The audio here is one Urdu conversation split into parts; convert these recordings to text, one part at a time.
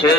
6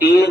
3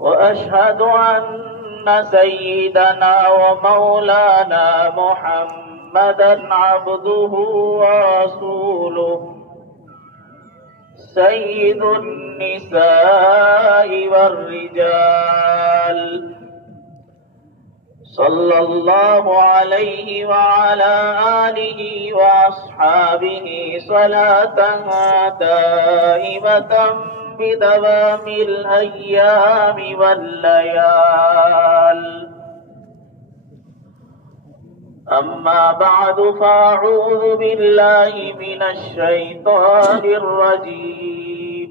وأشهد أن سيدنا ومولانا محمدا عبده ورسوله سيد النساء والرجال صلى الله عليه وعلى آله وأصحابه صلاة دائمة بدوام الأيام والليال. أما بعد فأعوذ بالله من الشيطان الرجيم.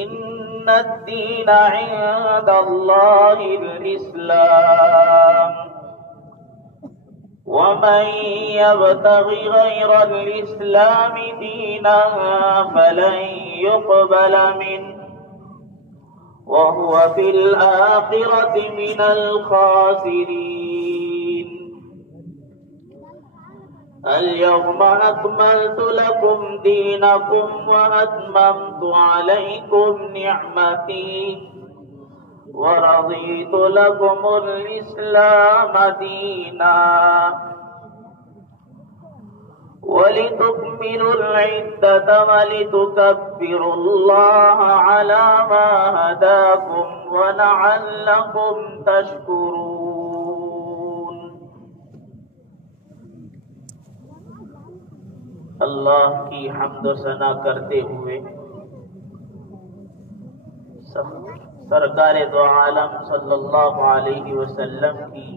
إن الدين عند الله الإسلام ومن يبتغ غير الإسلام دينا فلن يقبل منه وهو في الآخرة من الخاسرين. اليوم أكملت لكم دينكم وأتممت عليكم نعمتي ورضيت لكم الإسلام دينا ولتكملوا العدة ولتكبروا الله على ما هداكم ولعلكم تشكرون. اللہ کی حمد و ثنا کرتے ہوئے سرکار دو عالم صلی اللہ علیہ وسلم کی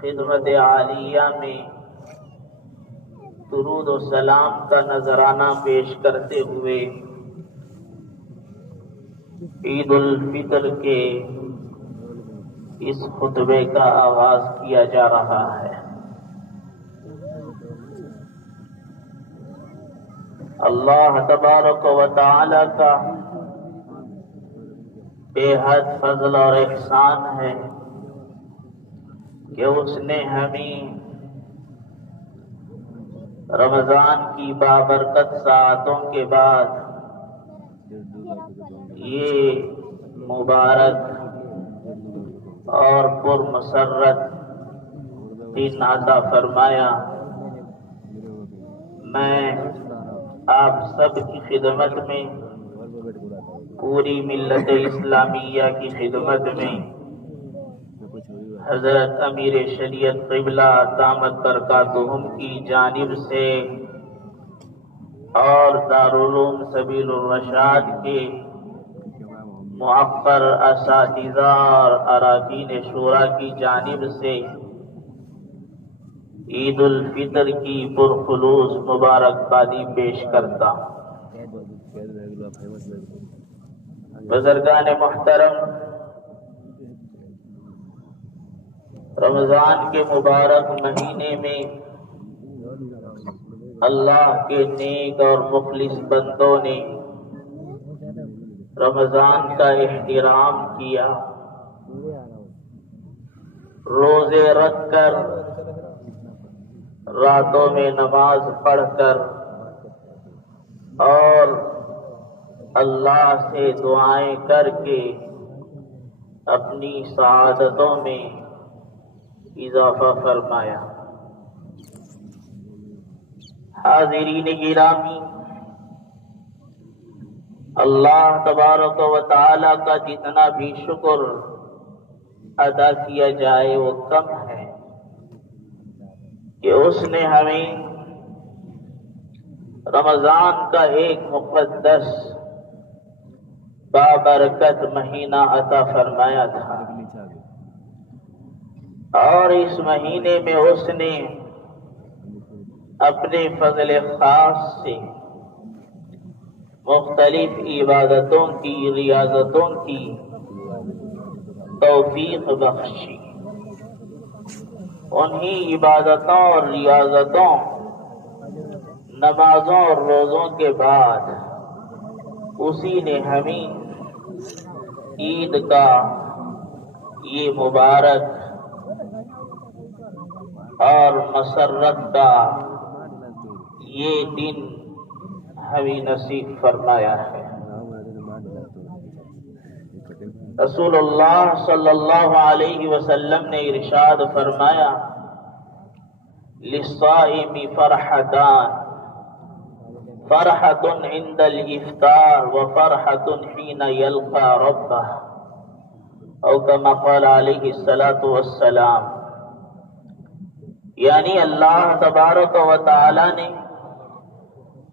خدمت عالیہ میں درود و سلام کا نذرانہ پیش کرتے ہوئے عید الفطر کے اس خطبے کا آغاز کیا جا رہا ہے۔ اللہ تبارک و تعالی کا بے حد فضل اور احسان ہے کہ اس نے ہمیں رمضان کی بابرکت ساعتوں کے بعد یہ مبارک اور پرمسرت دن عطا فرمایا۔ میں آپ سب کی خدمت میں، پوری ملت اسلامیہ کی خدمت میں، حضرت امیر شریعت قبلہ دامت برکاتہم کی جانب سے اور دارالعلوم سبیل الرشاد کے معقر اساتذہ اور اراکین شورا کی جانب سے عید الفطر کی پرخلوص مبارکبادی پیش کرتا ہوں۔ بزرگان محترم، رمضان کے مبارک مہینے میں اللہ کے نیک اور مخلص بندوں نے رمضان کا احترام کیا، روزے رکھ کر، راتوں میں نماز پڑھ کر اور اللہ سے دعائیں کر کے اپنی سعادتوں میں اضافہ فرمایا۔ حاضرین گرامی، اللہ تبارک و تعالی کا جتنا بھی شکر ادا کیا جائے وہ کم ہے کہ اس نے ہمیں رمضان کا ایک مقدس بابرکت مہینہ عطا فرمایا تھا، اور اس مہینے میں اس نے اپنے فضل خاص سے مختلف عبادتوں کی، ریاضتوں کی توفیق بخشی۔ انہی عبادتوں اور ریاضتوں، نمازوں اور روزوں کے بعد اسی نے ہمیں عید کا یہ مبارک اور مسرت کا یہ دن ہمیں نصیب فرمایا ہے۔ رسول اللہ صلی اللہ علیہ وسلم نے ارشاد فرمایا، للصائم فرحتان، فرحۃ عند الافطار وفرحۃ حین یلقى ربہ، او کما قال علیہ الصلاۃ والسلام۔ یعنی اللہ تبارک و تعالی نے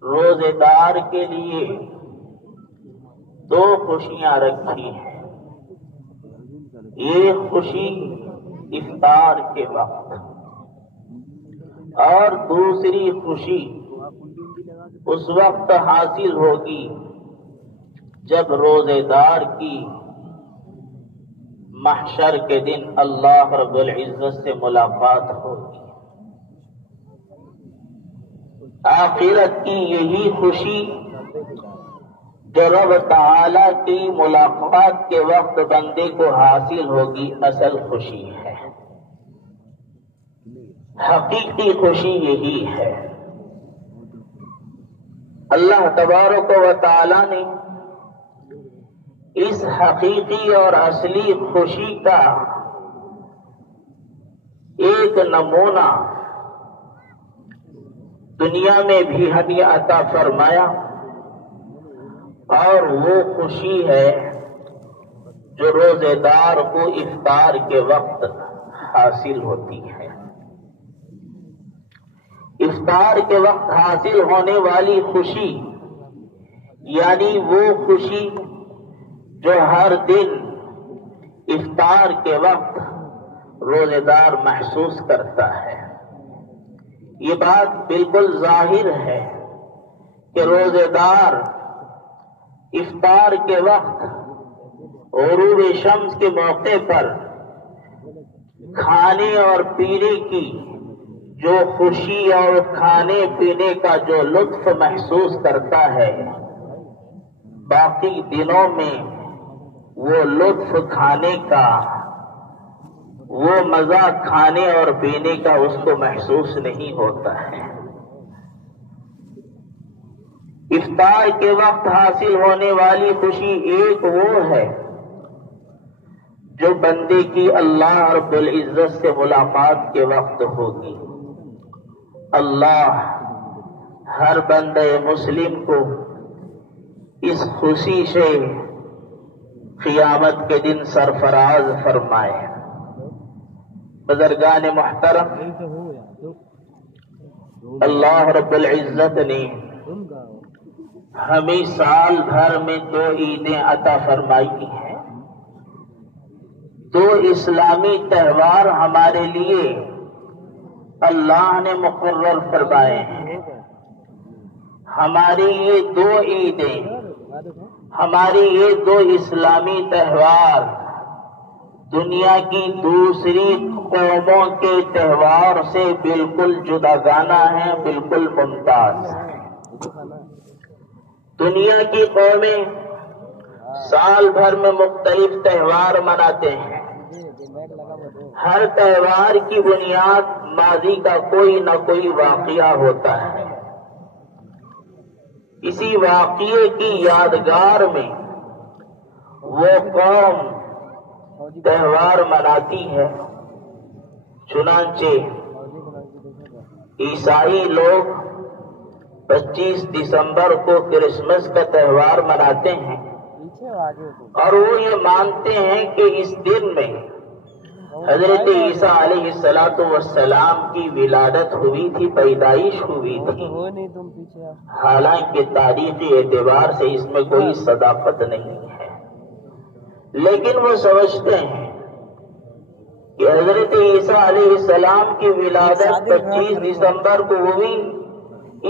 روزے دار کے لیے دو خوشیاں رکھی ہیں۔ ایک خوشی افطار کے وقت، اور دوسری خوشی اس وقت حاصل ہوگی جب روزے دار کی محشر کے دن اللہ رب العزت سے ملاقات ہوگی۔ آخرت کی یہی خوشی جو رب تعالی کی ملاقات کے وقت بندے کو حاصل ہوگی، اصل خوشی ہے، حقیقی خوشی یہی ہے۔ اللہ تبارک و تعالی نے اس حقیقی اور اصلی خوشی کا ایک نمونہ دنیا میں بھی ہمیں عطا فرمایا، اور وہ خوشی ہے جو روزے دار کو افطار کے وقت حاصل ہوتی ہے۔ افطار کے وقت حاصل ہونے والی خوشی یعنی وہ خوشی جو ہر دن افطار کے وقت روزے دار محسوس کرتا ہے۔ یہ بات بالکل ظاہر ہے کہ روزے دار افطار کے وقت غروب شمس کے موقع پر کھانے اور پینے کی جو خوشی اور کھانے پینے کا جو لطف محسوس کرتا ہے، باقی دنوں میں وہ لطف کھانے کا، وہ مزہ کھانے اور پینے کا اس کو محسوس نہیں ہوتا ہے۔ افطار کے وقت حاصل ہونے والی خوشی ایک وہ ہے جو بندے کی اللہ رب العزت سے ملاقات کے وقت ہوگی۔ اللہ ہر بندے مسلم کو اس خوشی سے قیامت کے دن سرفراز فرمائے۔ بزرگان محترم، اللہ رب العزت نے ہمیں سال بھر میں 2 عیدیں عطا فرمائی ہیں۔ 2 اسلامی تہوار ہمارے لیے اللہ نے مقرر فرمائے ہیں۔ ہماری یہ 2 عیدیں، ہماری یہ 2 اسلامی تہوار دنیا کی دوسری قوموں کے تہوار سے بالکل جداگانہ ہیں، بالکل ممتاز ہیں۔ دنیا کی قومیں سال بھر میں مختلف تہوار مناتے ہیں۔ ہر تہوار کی بنیاد ماضی کا کوئی نہ کوئی واقعہ ہوتا ہے۔ اسی واقعے کی یادگار میں وہ قوم تہوار مناتی ہے۔ چنانچہ عیسائی لوگ 25 دسمبر کو کرسمس کا تہوار مناتے ہیں، اور وہ یہ مانتے ہیں کہ اس دن میں حضرت عیسیٰ علیہ السلام کی ولادت ہوئی تھی، پیدائش ہوئی تھی۔ حالانکہ تاریخی اعتبار سے اس میں کوئی صداقت نہیں ہے، لیکن وہ سمجھتے ہیں کہ حضرت عیسیٰ علیہ السلام کی ولادت 25 دسمبر کو ہوئی۔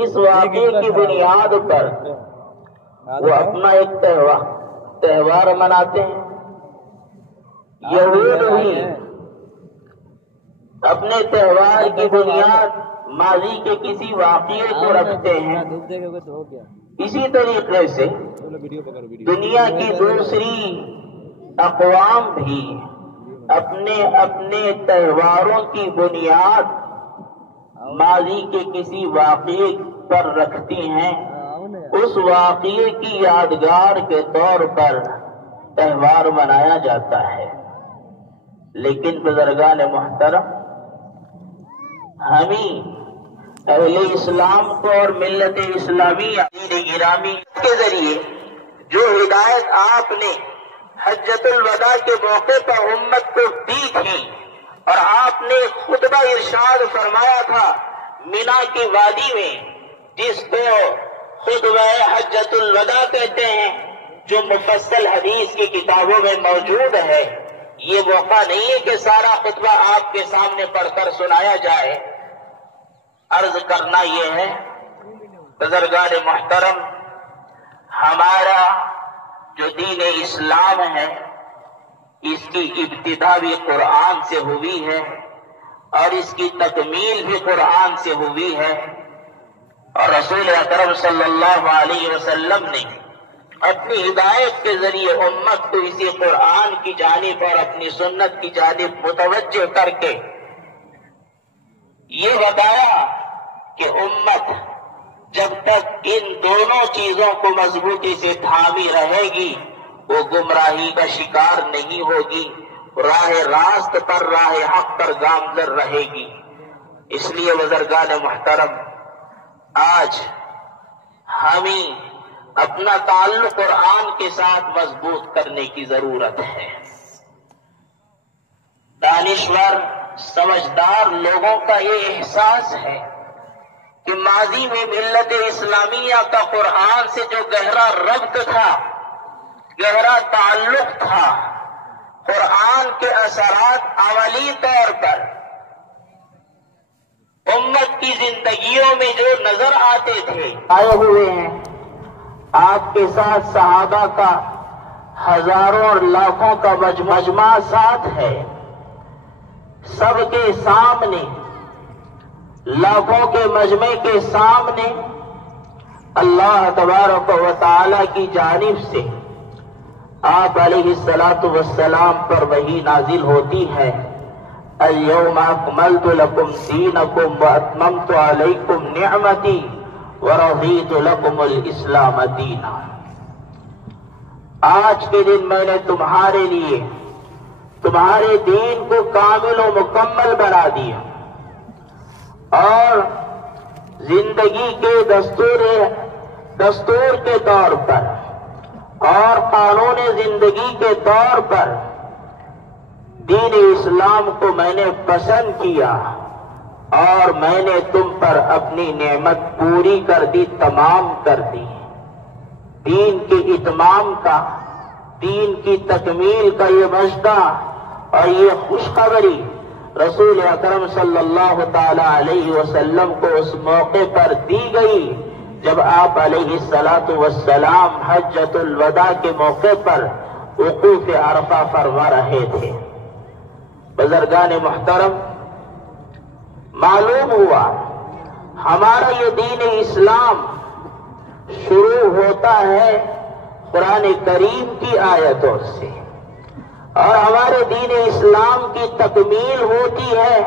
اس واقعے کی بنیاد پر وہ اپنا ایک تہوار مناتے ہیں۔ یہود بھی اپنے تہوار کی بنیاد ماضی کے کسی واقعے کو رکھتے ہیں۔ اسی طریقے سے دنیا کی دوسری اقوام بھی اپنے اپنے تہواروں کی بنیاد ماضی کے کسی واقعے پر رکھتی ہیں۔ اس واقعے کی یادگار کے طور پر تہوار منایا جاتا ہے۔ لیکن بزرگان محترم، ہمیں اہل اسلام کو اور ملت اسلامی گرامی کے ذریعے جو ہدایت آپ نے حجۃ الوداع کے موقع پر امت کو دی تھی، اور آپ نے خطبہ ارشاد فرمایا تھا مینا کی وادی میں، جس کو خطبہ حجۃ الوداع کہتے ہیں، جو مفصل حدیث کی کتابوں میں موجود ہے۔ یہ موقع نہیں ہے کہ سارا خطبہ آپ کے سامنے پڑھ کر سنایا جائے۔ عرض کرنا یہ ہے بزرگان محترم، ہمارا جو دین اسلام ہے، اس کی ابتدا بھی قرآن سے ہوئی ہے، اور اس کی تکمیل بھی قرآن سے ہوئی ہے۔ اور رسول اکرم صلی اللہ علیہ وسلم نے اپنی ہدایت کے ذریعے امت کو اسی قرآن کی جانب اور اپنی سنت کی جانب متوجہ کر کے یہ بتایا کہ امت جب تک ان دونوں چیزوں کو مضبوطی سے تھامی رہے گی، وہ گمراہی کا شکار نہیں ہوگی، راہ راست پر، راہ حق پر گامزن رہے گی۔ اس لیے بزرگان محترم، آج ہمیں اپنا تعلق قرآن کے ساتھ مضبوط کرنے کی ضرورت ہے۔ دانشور سمجھدار لوگوں کا یہ احساس ہے کہ ماضی میں ملت اسلامیہ کا قرآن سے جو گہرا ربط تھا، گہرا تعلق تھا، قرآن کے اثرات عملی طور پر امت کی زندگیوں میں جو نظر آتے تھے آئے ہوئے ہیں۔ آپ کے ساتھ صحابہ کا ہزاروں اور لاکھوں کا مجمع ساتھ ہے، سب کے سامنے لاکھوں کے مجمع کے سامنے اللہ تبارک و تعالی کی جانب سے آپ علیہ الصلاۃ والسلام پر وحی نازل ہوتی ہے، اليوم اکملت لکم دینکم واتممت علیکم نعمتی ورضیت لکم الاسلام دینا۔ آج کے دن میں نے تمہارے لیے تمہارے دین کو کامل و مکمل بنا دیا، اور زندگی کے دستور کے طور پر اور قانون زندگی کے طور پر دین اسلام کو میں نے پسند کیا، اور میں نے تم پر اپنی نعمت پوری کر دی، تمام کر دی۔ دین کے اتمام کا، دین کی تکمیل کا یہ مژدہ اور یہ خوشخبری رسول اکرم صلی اللہ تعالی علیہ وسلم کو اس موقع پر دی گئی جب آپ علیہ الصلاۃ والسلام حجۃ الوداع کے موقع پر وقوف عرفہ فرما رہے تھے۔ بزرگان محترم، معلوم ہوا ہمارا یہ دین اسلام شروع ہوتا ہے قرآن کریم کی آیتوں سے، اور ہمارے دین اسلام کی تکمیل ہوتی ہے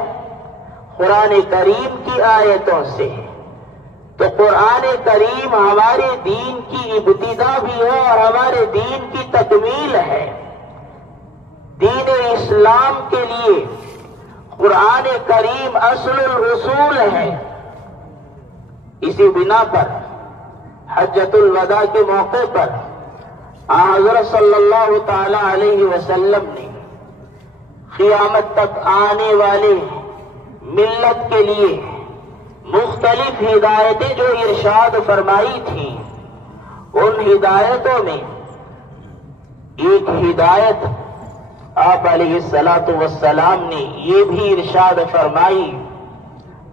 قرآن کریم کی آیتوں سے۔ تو قرآن کریم ہمارے دین کی ابتدا بھی ہے اور ہمارے دین کی تکمیل ہے۔ دین اسلام کے لیے قرآن کریم اصل الاصول ہے۔ اسی بنا پر حجۃ الوداع کے موقع پر حضرت صلی اللہ تعالی علیہ وسلم نے قیامت تک آنے والے ملت کے لیے مختلف ہدایتیں جو ارشاد فرمائی تھیں، ان ہدایتوں میں ایک ہدایت آپ علیہ الصلاۃ والسلام نے یہ بھی ارشاد فرمائی،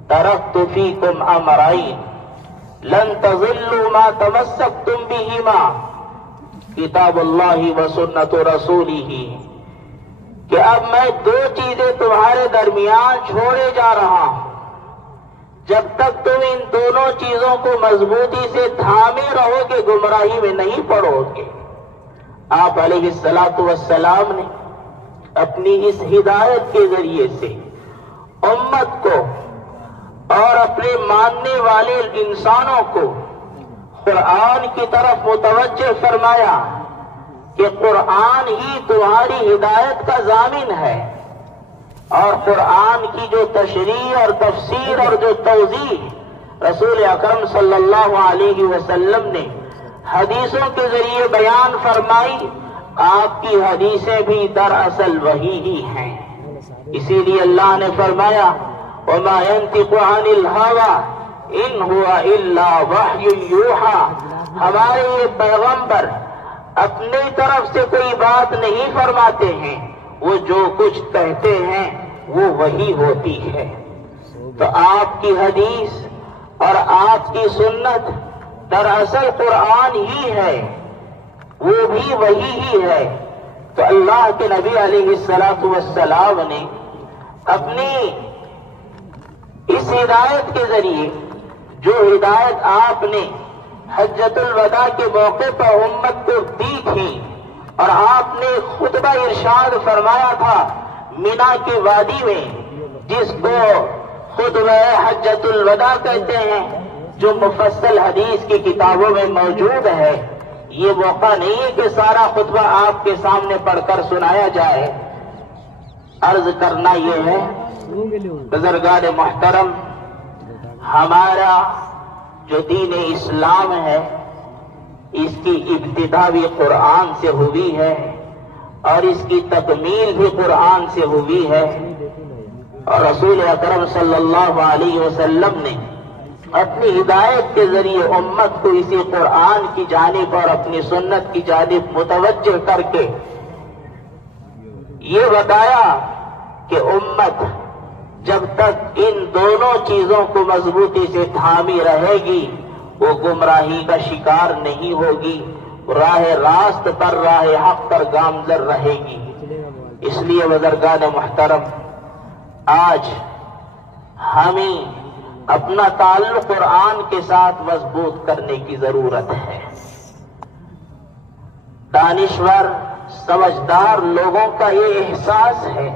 ترکت فیکم امرین لن تضلوا ما تمسکتم بہما کتاب اللہ و سنت رسولہ، کہ اب میں دو چیزیں تمہارے درمیان چھوڑے جا رہا ہوں، جب تک تم ان دونوں چیزوں کو مضبوطی سے تھامے رہو گے گمراہی میں نہیں پڑو گے۔ آپ علیہ الصلاۃ والسلام نے اپنی اس ہدایت کے ذریعے سے امت کو اور اپنے ماننے والے انسانوں کو قرآن کی طرف متوجہ فرمایا کہ قرآن ہی تمہاری ہدایت کا ضامن ہے، اور قرآن کی جو تشریح اور تفسیر اور جو توضیح رسول اکرم صلی اللہ علیہ وسلم نے حدیثوں کے ذریعے بیان فرمائی، آپ کی حدیثیں بھی دراصل وہی ہی ہیں۔ اسی لیے اللہ نے فرمایا وَمَا يَنْطِقُ عَنِ الْهَوَىٰ إِنْ هُوَ إِلَّا وَحْيٌ يُوحَىٰ، ہمارے یہ پیغمبر اپنی طرف سے کوئی بات نہیں فرماتے ہیں، وہ جو کچھ کہتے ہیں وہ وہی ہوتی ہے۔ تو آپ کی حدیث اور آپ کی سنت دراصل قرآن ہی ہے، وہ بھی وہی ہی ہے۔ تو اللہ کے نبی علیہ الصلاۃ والسلام نے اپنی اس ہدایت کے ذریعے جو ہدایت آپ نے حجۃ الوداع کے موقع پر امت کو دی تھی، اور آپ نے خطبہ ارشاد فرمایا تھا مینا کی وادی میں، جس کو خطبہ حجۃ الوداع کہتے ہیں، جو مفصل حدیث کی کتابوں میں موجود ہے۔ یہ موقع نہیں ہے کہ سارا خطبہ آپ کے سامنے پڑھ کر سنایا جائے۔ عرض کرنا یہ ہے بزرگان محترم، ہمارا جو دین اسلام ہے اس کی ابتدا بھی قرآن سے ہوئی ہے، اور اس کی تکمیل بھی قرآن سے ہوئی ہے، اور رسول اکرم صلی اللہ علیہ وسلم نے اپنی ہدایت کے ذریعے امت کو اسی قرآن کی جانب اور اپنی سنت کی جانب متوجہ کر کے یہ بتایا کہ امت جب تک ان دونوں چیزوں کو مضبوطی سے تھامی رہے گی وہ گمراہی کا شکار نہیں ہوگی، راہ راست پر، راہ حق پر گامزن رہے گی۔ اس لیے بزرگان محترم، آج ہمیں اپنا تعلق قرآن کے ساتھ مضبوط کرنے کی ضرورت ہے۔ دانشور سمجھدار لوگوں کا یہ احساس ہے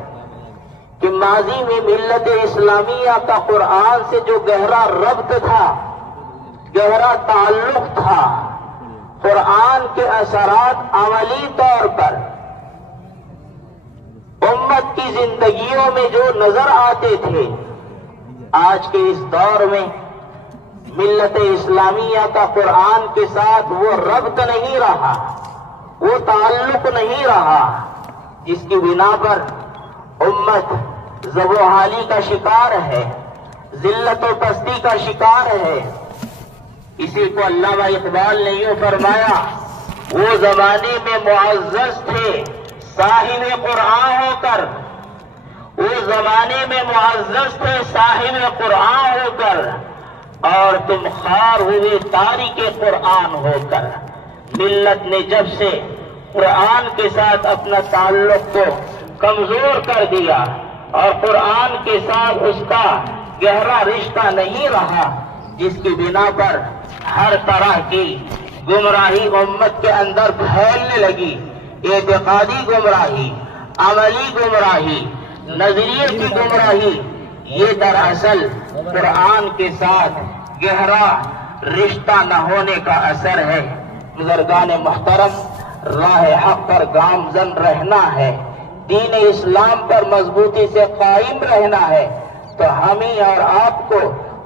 کہ ماضی میں ملت اسلامیہ کا قرآن سے جو گہرا ربط تھا، گہرا تعلق تھا، قرآن کے اثرات عملی طور پر امت کی زندگیوں میں جو نظر آتے تھے، آج کے اس دور میں ملت اسلامیہ کا قرآن کے ساتھ وہ ربط نہیں رہا، وہ تعلق نہیں رہا، جس کی بنا پر امت ذب و حالی کا شکار ہے، ذلت و پستی کا شکار ہے۔ اسی کو علامہ اقبال نے یوں فرمایا، وہ زمانے میں معزز تھے صاحب قرآن ہو کر، وہ زمانے میں معزز تھے صاحب قرآن ہو کر، اور تم خوار ہوئے تارک قرآن ہو کر۔ ملت نے جب سے قرآن کے ساتھ اپنا تعلق کو کمزور کر دیا اور قرآن کے ساتھ اس کا گہرا رشتہ نہیں رہا، جس کی بنا پر ہر طرح کی گمراہی امت کے اندر پھیلنے لگی، اعتقادی گمراہی، عملی گمراہی، نظریے کی گمراہی، یہ دراصل قرآن کے ساتھ گہرا رشتہ نہ ہونے کا اثر ہے۔ بزرگان محترم، راہ حق پر گامزن رہنا ہے، دین اسلام پر مضبوطی سے قائم رہنا ہے، تو ہمیں اور آپ کو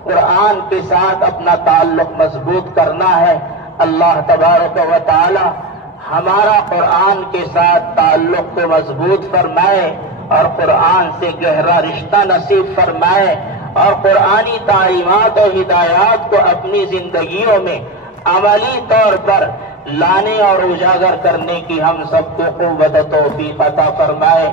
قرآن کے ساتھ اپنا تعلق مضبوط کرنا ہے۔ اللہ تبارک و تعالی ہمارا قرآن کے ساتھ تعلق کو مضبوط فرمائے اور قرآن سے گہرا رشتہ نصیب فرمائے، اور قرآنی تعلیمات و ہدایات کو اپنی زندگیوں میں عملی طور پر لانے اور اجاگر کرنے کی ہم سب کو قوت و توفیق عطا فرمائے۔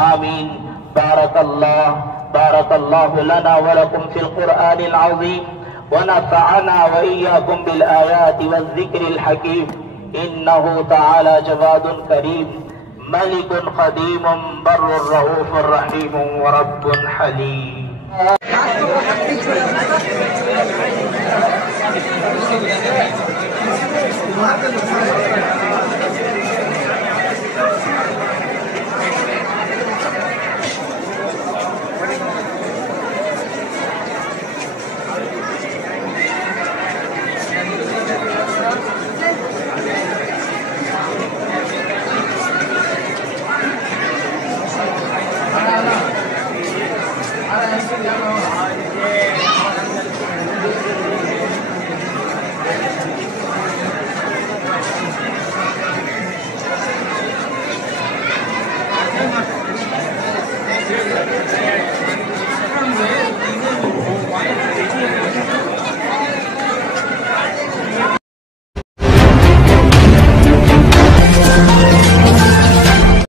آمین۔ بارک اللہ لنا ولکم فی القرآن العظیم ونفعنا وإياكم بالآيات والذكر الحكيم إنه تعالى جواد كريم ملك قديم بر رؤوف رحيم ورب حليم۔ Gracias.